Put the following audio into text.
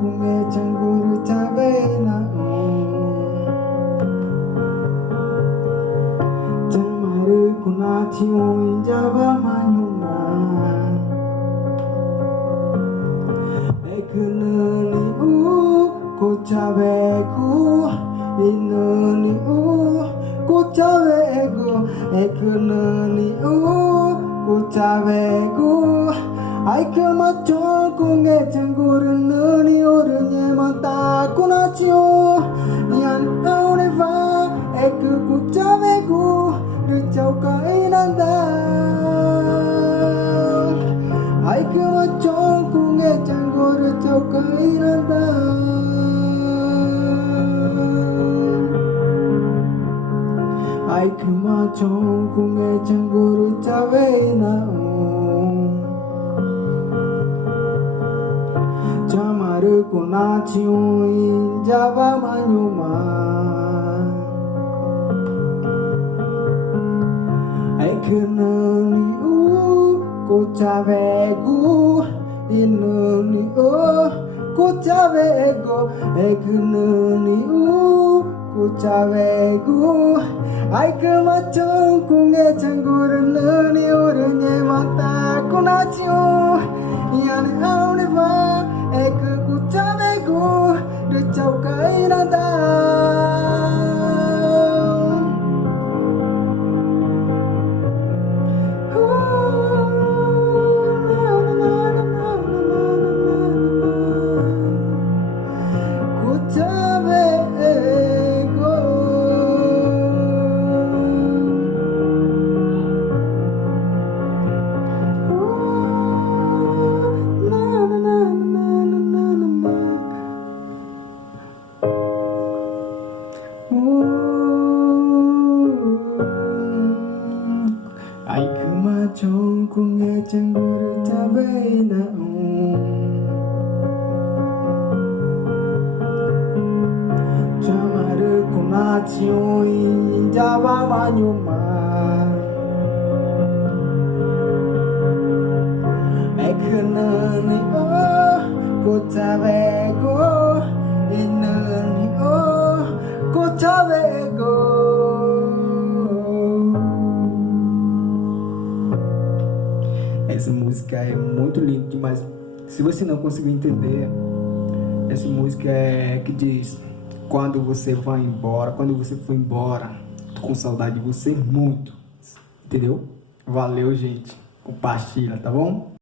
궁에 창구를 잡에나 Jamaru kunati uin java manyuma Ekunani kucaveku Inuni kucaveku Ekunani kucaveku Ai kemacon kunge cenggur nani orangnya mata kunacio Yan auneva eku kucaveku Ricau kainanda Ai kemacon kunge cenggur ricau kainanda Ai kemacon kunge cenggur cavena Jamaru kunaci uin java manyuma Ekunani kucavegu Inuni kucavegu Ekunani kucavegu Ai kemacon kunge cenggur nani orangnya mata kunacio Yan auneva Eku kucavegu Ricau kainanda Ai kemacon kunge cenggur cabena Jamaru kunaci uin java manyuma Ekunani kucavegu Inuni kucavegu Essa música é muito linda demais. Se você não conseguiu entender, essa música é que diz: quando você vai embora, quando você for embora, tô com saudade de você muito. Entendeu? Valeu, gente. Compartilha, tá bom?